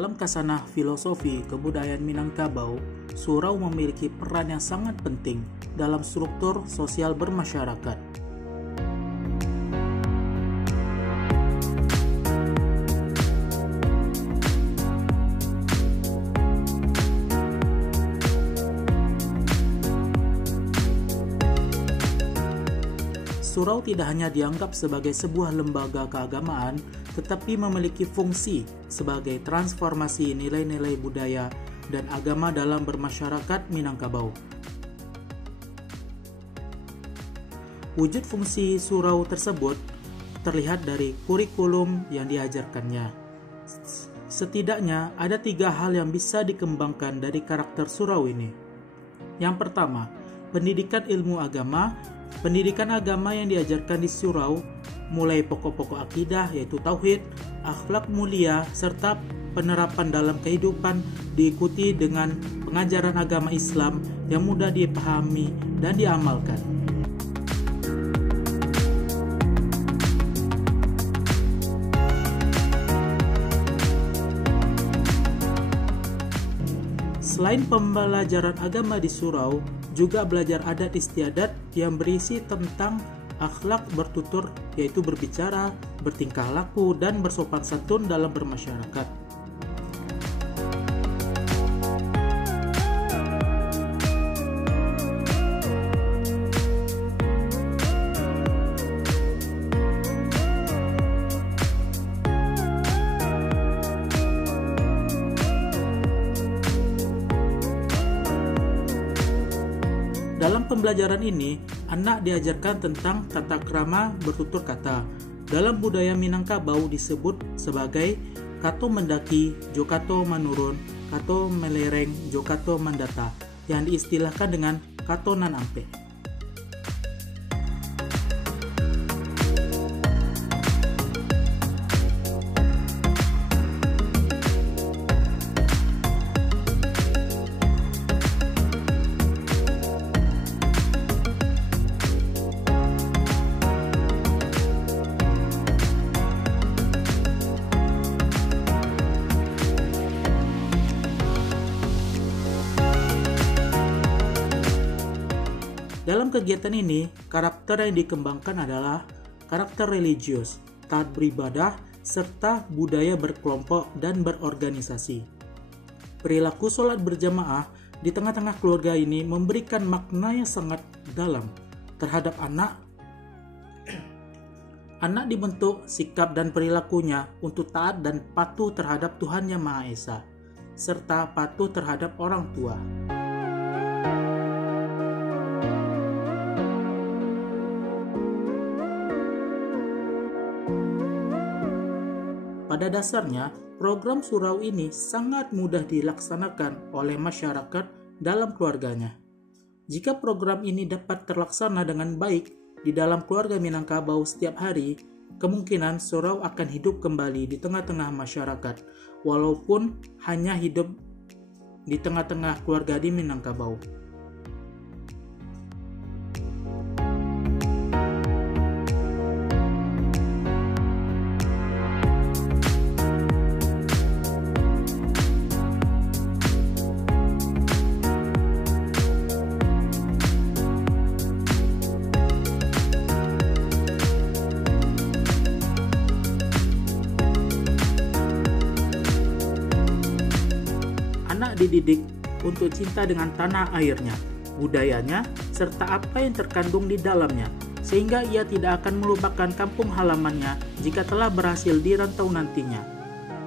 Dalam kasanah filosofi kebudayaan Minangkabau, surau memiliki peran yang sangat penting dalam struktur sosial bermasyarakat. Surau tidak hanya dianggap sebagai sebuah lembaga keagamaan, tetapi memiliki fungsi sebagai transformasi nilai-nilai budaya dan agama dalam bermasyarakat Minangkabau. Wujud fungsi surau tersebut terlihat dari kurikulum yang diajarkannya. Setidaknya ada 3 hal yang bisa dikembangkan dari karakter surau ini. Yang pertama, pendidikan ilmu agama. Pendidikan agama yang diajarkan di surau mulai pokok-pokok akidah yaitu tauhid, akhlak mulia, serta penerapan dalam kehidupan diikuti dengan pengajaran agama Islam yang mudah dipahami dan diamalkan. Selain pembelajaran agama di surau, juga belajar adat istiadat yang berisi tentang akhlak bertutur, yaitu berbicara, bertingkah laku, dan bersopan santun dalam bermasyarakat. Dalam pembelajaran ini, anak diajarkan tentang tata krama bertutur kata. Dalam budaya Minangkabau disebut sebagai kato mendaki, jokato manurun, kato melereng, jokato mandata, yang diistilahkan dengan kato nan ampe. Dalam kegiatan ini, karakter yang dikembangkan adalah karakter religius, taat beribadah, serta budaya berkelompok dan berorganisasi. Perilaku sholat berjamaah di tengah-tengah keluarga ini memberikan makna yang sangat dalam terhadap anak. Anak dibentuk sikap dan perilakunya untuk taat dan patuh terhadap Tuhan Yang Maha Esa, serta patuh terhadap orang tua. Pada dasarnya, program surau ini sangat mudah dilaksanakan oleh masyarakat dalam keluarganya. Jika program ini dapat terlaksana dengan baik di dalam keluarga Minangkabau setiap hari, kemungkinan surau akan hidup kembali di tengah-tengah masyarakat, walaupun hanya hidup di tengah-tengah keluarga di Minangkabau. Anak dididik untuk cinta dengan tanah airnya, budayanya, serta apa yang terkandung di dalamnya, sehingga ia tidak akan melupakan kampung halamannya jika telah berhasil dirantau nantinya.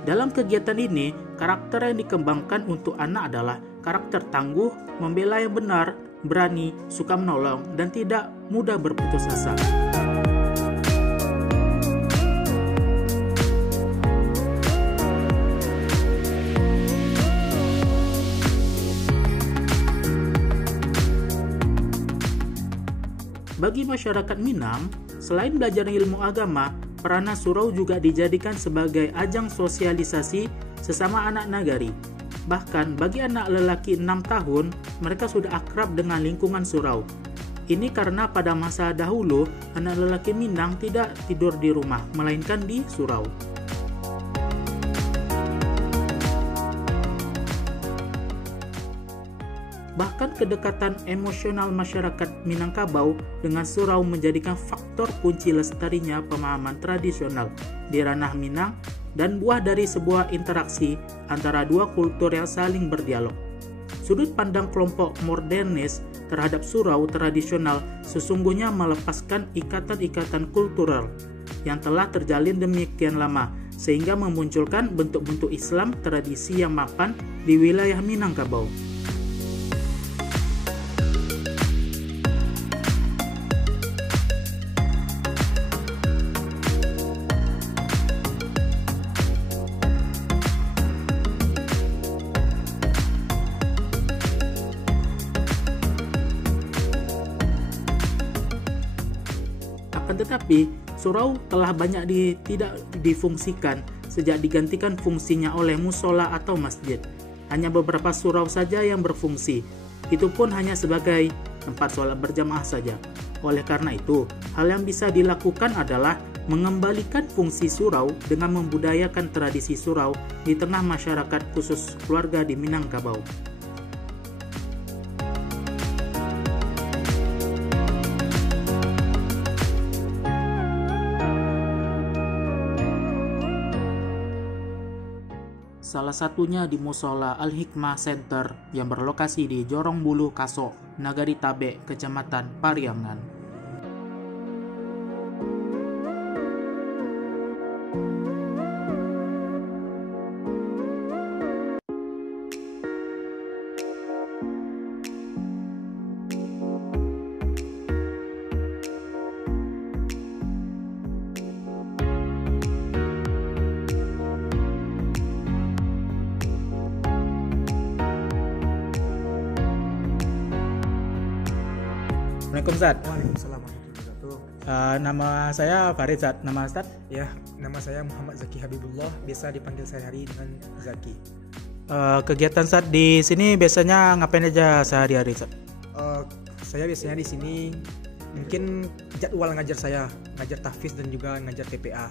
Dalam kegiatan ini, karakter yang dikembangkan untuk anak adalah karakter tangguh, membela yang benar, berani, suka menolong, dan tidak mudah berputus asa. Bagi masyarakat Minang, selain belajar ilmu agama, peranan surau juga dijadikan sebagai ajang sosialisasi sesama anak nagari. Bahkan bagi anak lelaki 6 tahun, mereka sudah akrab dengan lingkungan surau. Ini karena pada masa dahulu, anak lelaki Minang tidak tidur di rumah, melainkan di surau. Bahkan kedekatan emosional masyarakat Minangkabau dengan surau menjadikan faktor kunci lestarinya pemahaman tradisional di ranah Minang dan buah dari sebuah interaksi antara dua kultur yang saling berdialog. Sudut pandang kelompok modernis terhadap surau tradisional sesungguhnya melepaskan ikatan-ikatan kultural yang telah terjalin demikian lama, sehingga memunculkan bentuk-bentuk Islam tradisi yang mapan di wilayah Minangkabau. Akan tetapi, surau telah banyak tidak difungsikan sejak digantikan fungsinya oleh musola atau masjid. Hanya beberapa surau saja yang berfungsi, itu pun hanya sebagai tempat sholat berjamaah saja. Oleh karena itu, hal yang bisa dilakukan adalah mengembalikan fungsi surau dengan membudayakan tradisi surau di tengah masyarakat khusus keluarga di Minangkabau. Salah satunya di Musola Al-Hikmah Center yang berlokasi di Jorong Bulu Kaso, Nagari Tabe, Kecamatan Pariangan. Assalamualaikum Zat. Waalaikumsalam warahmatullahi wabarakatuh. Nama saya Farid Zat. Nama Ustaz? Ya, nama saya Muhammad Zaki Habibullah, biasa dipanggil sehari-hari dengan Zaki. Kegiatan Zat di sini biasanya ngapain aja sehari-hari Zat? Saya biasanya di sini mungkin jadwal ngajar saya, ngajar tahfiz dan juga ngajar TPA.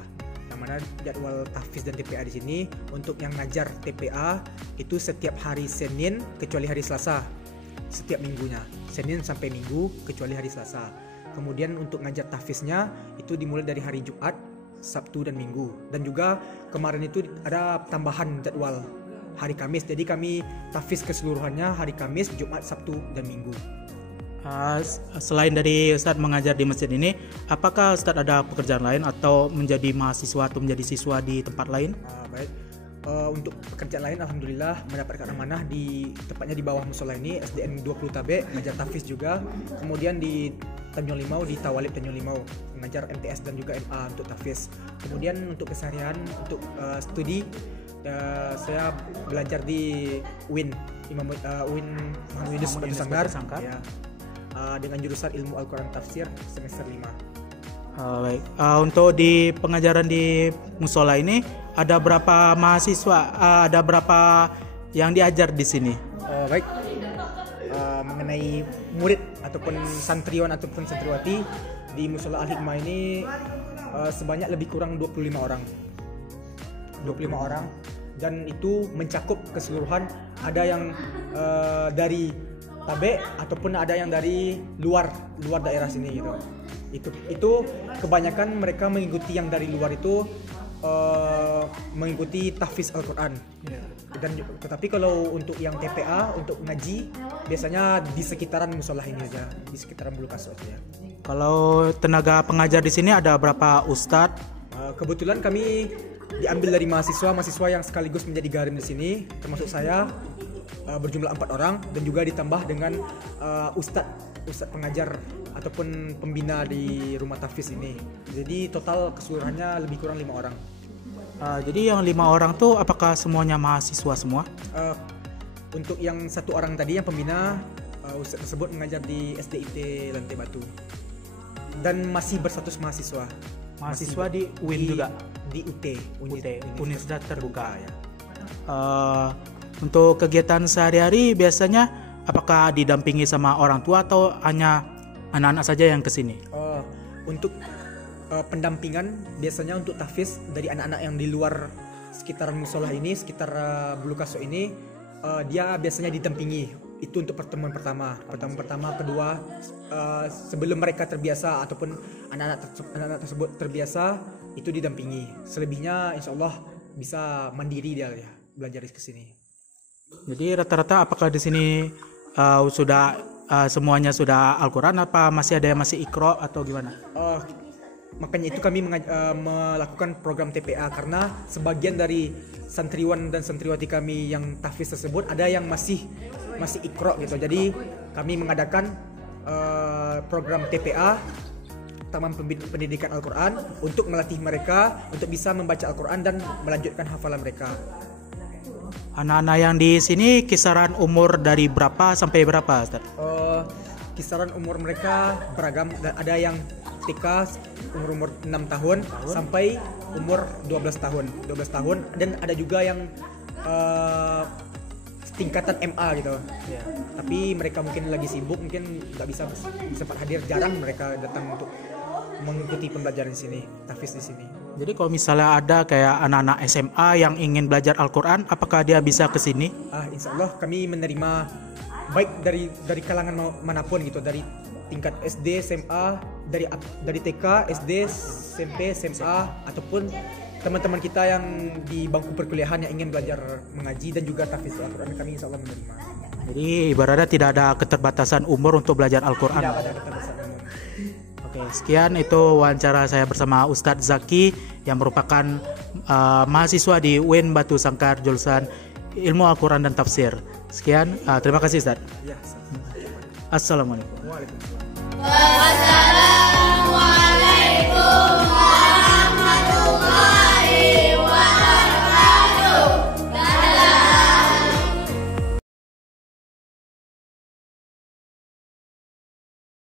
Yang mana jadwal tahfiz dan TPA di sini untuk yang ngajar TPA itu setiap hari Senin kecuali hari Selasa. Setiap minggunya, Senin sampai Minggu kecuali hari Selasa. Kemudian untuk ngajar tahfiznya itu dimulai dari hari Jumat, Sabtu dan Minggu. Dan juga kemarin itu ada tambahan jadwal hari Kamis. Jadi kami tahfiz keseluruhannya hari Kamis, Jumat, Sabtu dan Minggu. Selain dari Ustadz mengajar di masjid ini, apakah Ustadz ada pekerjaan lain atau menjadi mahasiswa atau menjadi siswa di tempat lain? Baik. Untuk pekerjaan lain alhamdulillah mendapatkan amanah di tepatnya di bawah musola ini SDN 20 Tabe, ngajar tahfiz juga. Kemudian di Tanjung Limau, di Tawalib Tanjung Limau, mengajar MTS dan juga MA untuk tahfiz. Kemudian untuk keseharian, untuk studi, saya belajar di UIN Muhammad Yunus Batu Sanggar ya, dengan jurusan ilmu Al-Quran Tafsir semester 5. Baik. Untuk di pengajaran di musola ini ada berapa mahasiswa? Ada berapa yang diajar di sini? Baik. Mengenai murid ataupun santriwan ataupun santriwati di Musola Al-Hikmah ini sebanyak lebih kurang 25 orang. 25 orang, dan itu mencakup keseluruhan. Ada yang dari Tabe ataupun ada yang dari luar daerah sini gitu. Itu kebanyakan mereka mengikuti yang dari luar itu mengikuti tahfiz Al-Quran. Dan tetapi kalau untuk yang TPA untuk ngaji biasanya di sekitaran musola ini aja, di sekitaran Bulu Kaso aja. Kalau tenaga pengajar di sini ada berapa ustadz? Kebetulan kami diambil dari mahasiswa yang sekaligus menjadi garim di sini, termasuk saya, berjumlah 4 orang, dan juga ditambah dengan ustadz pengajar ataupun pembina di rumah tahfiz ini. Jadi total keseluruhannya lebih kurang 5 orang. Jadi yang 5 orang tuh apakah semuanya mahasiswa semua? Untuk yang 1 orang tadi yang pembina, ustadz tersebut mengajar di SDIT Lantai Batu dan masih berstatus mahasiswa. Mahasiswa di UIN juga? Di UT, Universitas Terbuka ya. Untuk kegiatan sehari-hari biasanya apakah didampingi sama orang tua atau hanya anak-anak saja yang kesini? Untuk pendampingan biasanya untuk tahfiz dari anak-anak yang di luar sekitaran musola ini, sekitar Bulu Kaso ini, dia biasanya didampingi Itu untuk pertemuan pertama. Kedua, sebelum mereka terbiasa ataupun anak-anak tersebut terbiasa, itu didampingi. Selebihnya insya Allah bisa mandiri dia ya, belajar ke sini. Jadi rata-rata apakah di sini sudah semuanya sudah Al-Quran, apa masih ada yang masih Iqra atau gimana? Makanya itu kami melakukan program TPA, karena sebagian dari santriwan dan santriwati kami yang tahfiz tersebut ada yang masih Iqra gitu. Jadi kami mengadakan program TPA, Taman Pendidikan Al-Quran, untuk melatih mereka untuk bisa membaca Al-Quran dan melanjutkan hafalan mereka. Anak-anak yang di sini kisaran umur dari berapa sampai berapa, Ustaz? Kisaran umur mereka beragam. Ada yang TK umur 6 tahun sampai umur 12 tahun, dan ada juga yang tingkatan MA gitu. Ya. Tapi mereka mungkin lagi sibuk, mungkin nggak bisa sempat hadir, jarang mereka datang untuk mengikuti pembelajaran di sini, tahfiz di sini. Jadi kalau misalnya ada kayak anak-anak SMA yang ingin belajar Al-Quran, apakah dia bisa ke sini? Insya Allah kami menerima baik dari kalangan manapun gitu, dari tingkat SD, SMA, dari TK, SD, SMP, SMA, ataupun teman-teman kita yang di bangku perkuliahan yang ingin belajar mengaji dan juga tahfiz Al-Quran, kami insya Allah menerima. Jadi ibaratnya tidak ada keterbatasan umur untuk belajar Al-Quran. Tidak ada keterbatasan umur. Oke, sekian itu wawancara saya bersama Ustadz Zaki yang merupakan mahasiswa di UIN Batu Sangkar jurusan Ilmu Al-Quran dan Tafsir. Sekian, terima kasih Ustadz. Ya, Assalamualaikum. Waalaikumsalam.